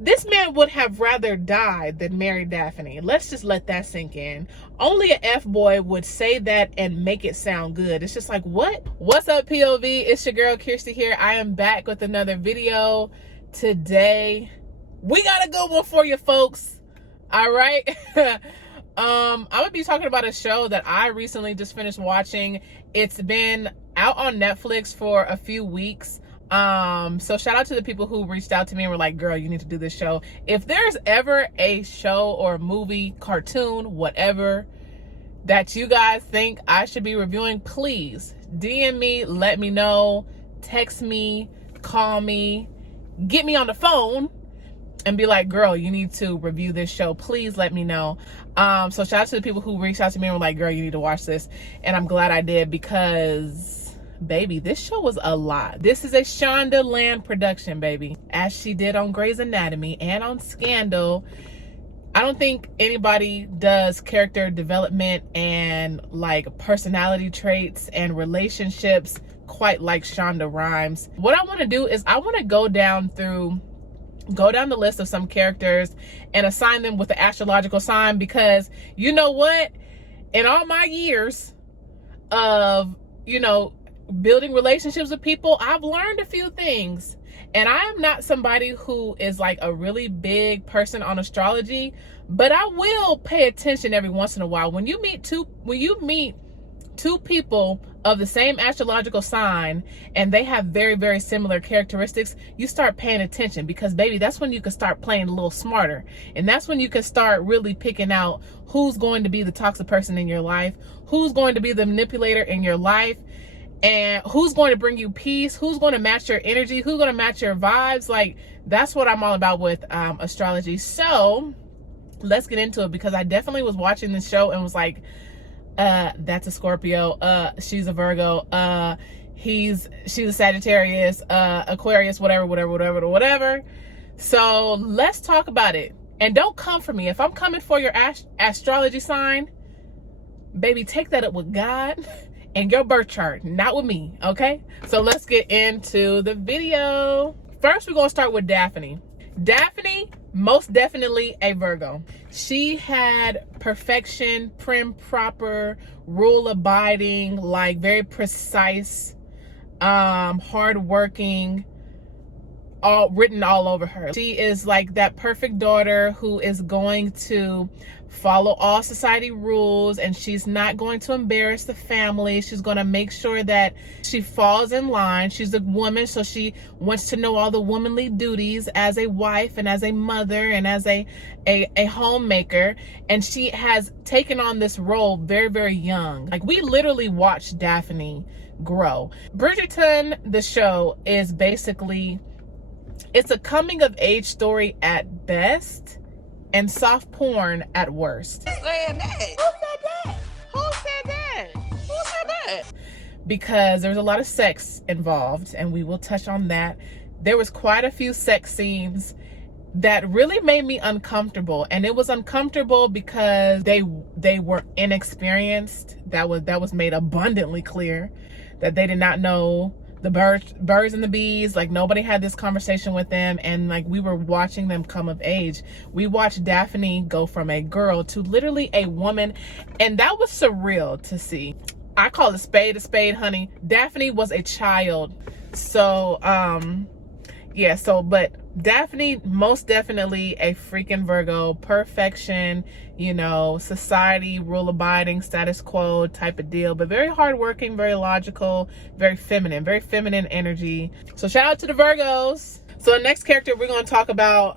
This man would have rather died than marry Daphne. Let's just let that sink in. Only an F-boy would say that and make it sound good. It's just like, what? What's up, POV? It's your girl, Kirsty here. I am back with another video today. We got a good one for you, folks. All right. I'm gonna be talking about a show that I recently just finished watching. It's been out on Netflix for a few weeks. So shout out to the people who reached out to me and were like, girl, you need to do this show. If there's ever a show or a movie, cartoon, whatever, that you guys think I should be reviewing, please DM me, let me know, text me, call me, get me on the phone and be like, girl, you need to review this show. Please let me know. So shout out to the people who reached out to me and were like, girl, you need to watch this. And I'm glad I did, because baby, this show was a lot. This is a Shonda Land production, baby. As she did on Grey's Anatomy and on Scandal. I don't think anybody does character development and like personality traits and relationships quite like Shonda Rhimes. What I want to do is I want to go down the list of some characters and assign them with the astrological sign, because you know what? In all my years of, building relationships with people, I've learned a few things. And I am not somebody who is like a really big person on astrology, but I will pay attention every once in a while. When you meet two people of the same astrological sign and they have very, very similar characteristics, you start paying attention, because baby, that's when you can start playing a little smarter. And that's when you can start really picking out who's going to be the toxic person in your life, who's going to be the manipulator in your life, and who's going to bring you peace, who's going to match your energy, who's going to match your vibes. Like, that's what I'm all about with astrology. So let's get into it, because I definitely was watching this show and was like, that's a Scorpio, she's a Virgo, she's a Sagittarius, Aquarius, whatever. So let's talk about it. And don't come for me. If I'm coming for your astrology sign, baby, take that up with God and your birth chart, not with me, okay? So let's get into the video. First, we're gonna start with Daphne. Daphne, most definitely a Virgo. She had perfection, prim, proper, rule abiding, like very precise, hardworking, all written all over her. She is like that perfect daughter who is going to follow all society rules, and she's not going to embarrass the family. She's going to make sure that she falls in line. She's a woman, so she wants to know all the womanly duties as a wife and as a mother and as a homemaker. And she has taken on this role very, very young. Like, we literally watched Daphne grow. Bridgerton, the show, is basically, it's a coming of age story at best and soft porn at worst. Who's saying that? Who said that? Who said that? Who said that? Because there's a lot of sex involved, and we will touch on that. There was quite a few sex scenes that really made me uncomfortable, and it was uncomfortable because they were inexperienced. That was made abundantly clear, that they did not know the birds and the bees. Like, nobody had this conversation with them, and like, we were watching them come of age. We watched Daphne go from a girl to literally a woman, and that was surreal to see. I call a spade, honey. Daphne was a child. So yeah, but Daphne, most definitely a freaking Virgo, perfection, society, rule abiding, status quo type of deal, but very hardworking, very logical, very feminine energy. So shout out to the Virgos. So the next character we're going to talk about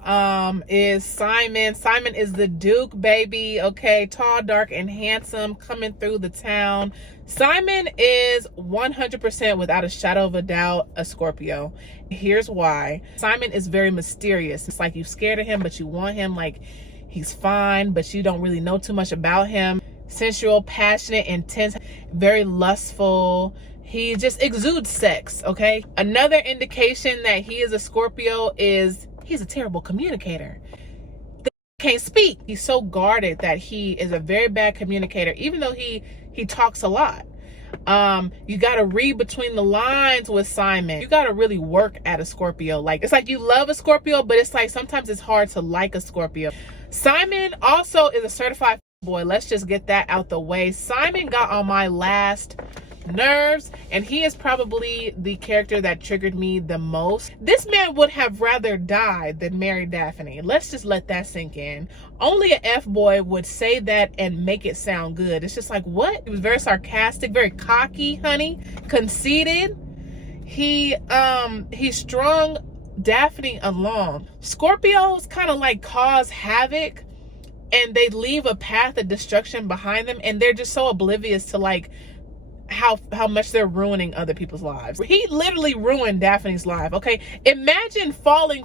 is Simon. Simon is the Duke, baby. Okay, tall, dark, and handsome, coming through the town. Simon is 100%, without a shadow of a doubt, a Scorpio. Here's why. Simon is very mysterious. It's like you're scared of him, but you want him. Like, he's fine, but you don't really know too much about him. Sensual, passionate, intense, very lustful. He just exudes sex, okay? Another indication that he is a Scorpio is he's a terrible communicator. Can't speak. He's so guarded that he is a very bad communicator, even though he talks a lot. You got to read between the lines with Simon. You got to really work at a Scorpio. Like, it's like you love a Scorpio, but it's like sometimes it's hard to like a Scorpio. Simon also is a certified boy. Let's just get that out the way. Simon got on my last nerves, and he is probably the character that triggered me the most. This man would have rather died than marry Daphne. Let's just let that sink in. Only an F-boy would say that and make it sound good. It's just like, what? He was very sarcastic, very cocky, honey, conceited. He strung Daphne along. Scorpios kind of like cause havoc, and they leave a path of destruction behind them, and they're just so oblivious to like how much they're ruining other people's lives. He literally ruined Daphne's life. Okay, imagine falling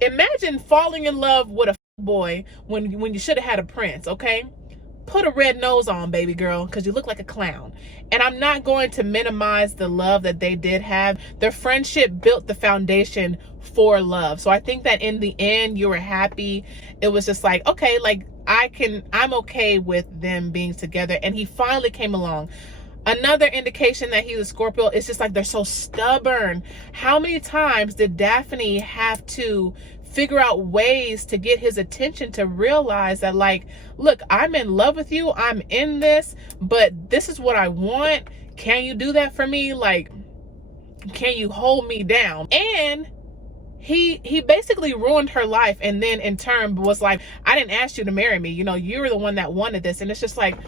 in love with a boy when you should have had a prince. Okay, put a red nose on, baby girl, because you look like a clown. And I'm not going to minimize the love that they did have. Their friendship built the foundation for love. So I think that in the end, you were happy. It was just like, okay, like I'm okay with them being together. And he finally came along. Another indication that he's a Scorpio is just like they're so stubborn. How many times did Daphne have to figure out ways to get his attention to realize that, like, look, I'm in love with you, I'm in this, but this is what I want. Can you do that for me? Like, can you hold me down? And he basically ruined her life, and then in turn was like, I didn't ask you to marry me, you know, you were the one that wanted this. And it's just like,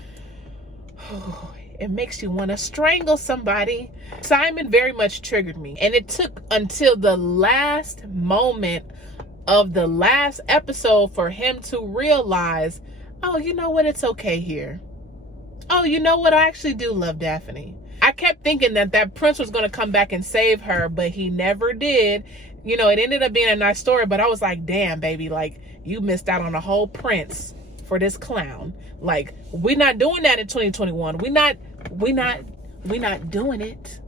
it makes you want to strangle somebody. Simon very much triggered me, and it took until the last moment of the last episode for him to realize, oh, you know what, it's okay here. Oh, you know what, I actually do love Daphne. I kept thinking that prince was going to come back and save her, but he never did. You know, it ended up being a nice story, but I was like, damn, baby, like, you missed out on a whole prince for this clown. Like, we're not doing that in 2021. We're not doing it.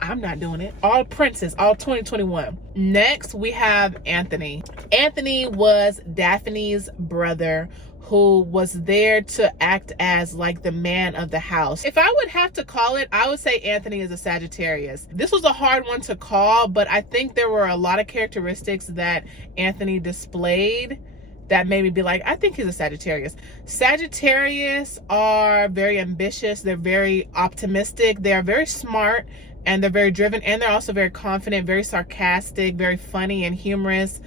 I'm not doing it. All princes, all 2021. Next, we have Anthony. Anthony was Daphne's brother, who was there to act as like the man of the house. If I would have to call it, I would say Anthony is a Sagittarius. This was a hard one to call, but I think there were a lot of characteristics that Anthony displayed that made me be like, I think he's a Sagittarius. Sagittarius are very ambitious. They're very optimistic. They are very smart, and they're very driven, and they're also very confident, very sarcastic, very funny and humorous.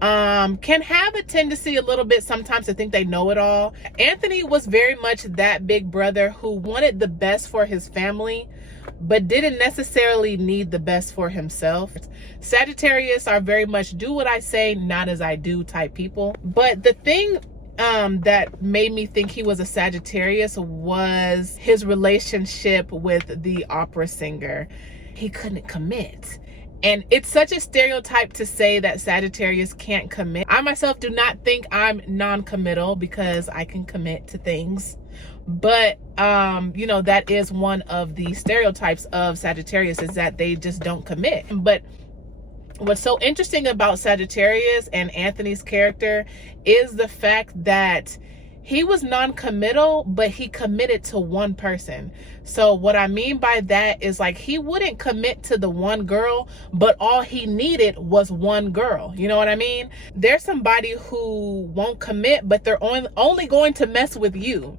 Can have a tendency a little bit sometimes to think they know it all. Anthony was very much that big brother who wanted the best for his family, but didn't necessarily need the best for himself. Sagittarius are very much do what I say, not as I do type people. But the thing that made me think he was a Sagittarius was his relationship with the opera singer. He couldn't commit. And it's such a stereotype to say that Sagittarius can't commit. I myself do not think I'm non-committal because I can commit to things. But, you know, that is one of the stereotypes of Sagittarius, is that they just don't commit. But what's so interesting about Sagittarius and Anthony's character is the fact that he was non-committal, but he committed to one person. So what I mean by that is, like, he wouldn't commit to the one girl, but all he needed was one girl. You know what I mean? There's somebody who won't commit, but they're only going to mess with you.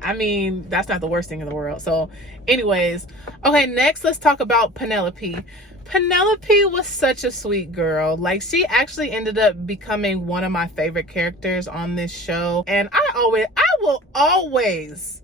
I mean, that's not the worst thing in the world. So anyways, okay, next let's talk about Penelope. Penelope was such a sweet girl. Like, she actually ended up becoming one of my favorite characters on this show. And I will always,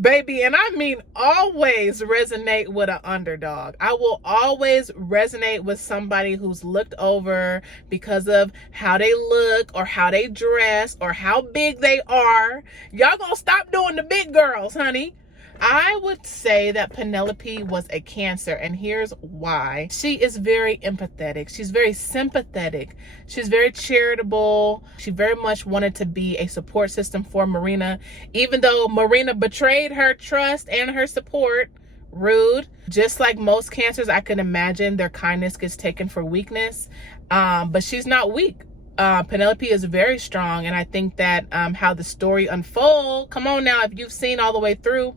baby, and I mean always, resonate with an underdog. I will always resonate with somebody who's looked over because of how they look or how they dress or how big they are. Y'all gonna stop doing the big girls, honey. I would say that Penelope was a Cancer, and here's why. She is very empathetic. She's very sympathetic. She's very charitable. She very much wanted to be a support system for Marina, even though Marina betrayed her trust and her support. Rude. Just like most Cancers, I can imagine their kindness gets taken for weakness, but she's not weak. Penelope is very strong, and I think that how the story unfolds, come on now, if you've seen all the way through,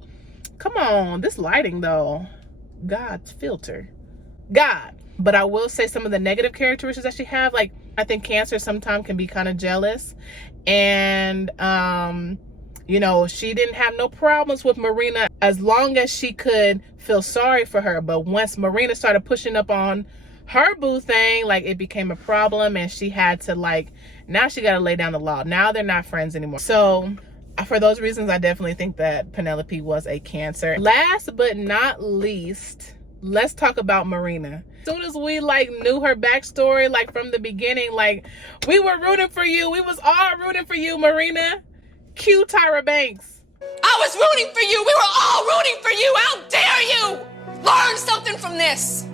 Come on, this lighting though. God's filter. God. But I will say some of the negative characteristics that she have, like I think Cancer sometimes can be kind of jealous. And you know, she didn't have no problems with Marina as long as she could feel sorry for her. But once Marina started pushing up on her boo thing, like it became a problem, and she had to, like, now she got to lay down the law. Now they're not friends anymore. So for those reasons, I definitely think that Penelope was a Cancer. Last but not least, let's talk about Marina. As soon as we like knew her backstory, like from the beginning, like we were rooting for you. We was all rooting for you, Marina. Cue Tyra Banks. I was rooting for you. We were all rooting for you. How dare you? Learn something from this.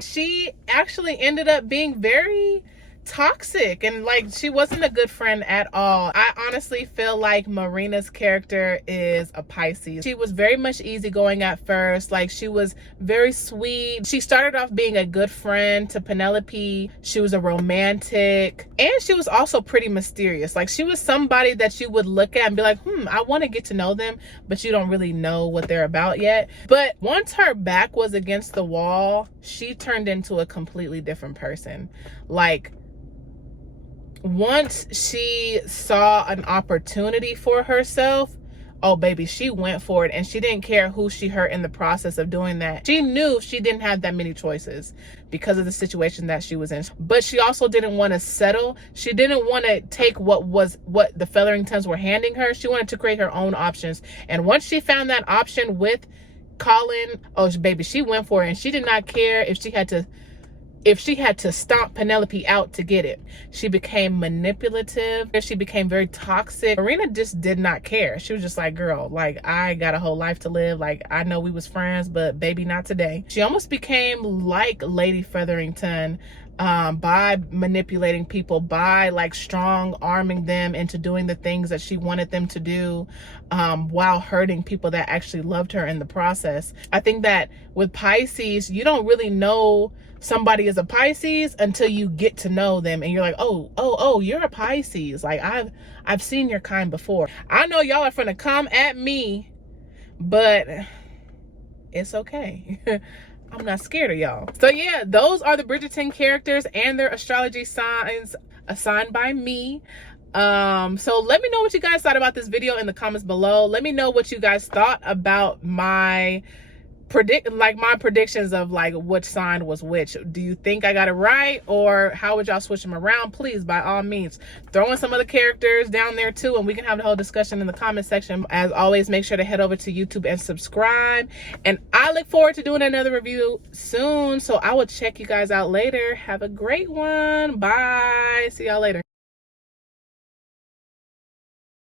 She actually ended up being very toxic, and like she wasn't a good friend at all. I honestly feel like Marina's character is a Pisces. She was very much easygoing at first. Like she was very sweet. She started off being a good friend to Penelope. She was a romantic, and she was also pretty mysterious. Like she was somebody that you would look at and be like, I want to get to know them, but you don't really know what they're about yet. But once her back was against the wall, she turned into a completely different person. Like once she saw an opportunity for herself, oh baby, she went for it, and she didn't care who she hurt in the process of doing that. She knew she didn't have that many choices because of the situation that she was in, but she also didn't want to settle. She didn't want to take what the Featheringtons were handing her. She wanted to create her own options, and once she found that option with Colin, oh baby, she went for it, and she did not care if she had to stomp Penelope out to get it. She became manipulative. She became very toxic. Marina just did not care. She was just like, girl, like I got a whole life to live. Like I know we was friends, but baby, not today. She almost became like Lady Featherington by manipulating people, by like strong arming them into doing the things that she wanted them to do, while hurting people that actually loved her in the process. I think that with Pisces, you don't really know somebody is a Pisces until you get to know them, and you're like, oh, you're a Pisces. Like I've seen your kind before. I know y'all are finna come at me, but it's okay. I'm not scared of y'all. So yeah, those are the Bridgerton characters and their astrology signs assigned by me. So let me know what you guys thought about this video in the comments below. Let me know what you guys thought about my predictions of like which sign was which. Do you think I got it right, or how would y'all switch them around? Please, by all means, throw in some of the characters down there too, and we can have the whole discussion in the comment section. As always, make sure to head over to YouTube and subscribe, and I look forward to doing another review soon. So I will check you guys out later. Have a great one. Bye. See y'all later.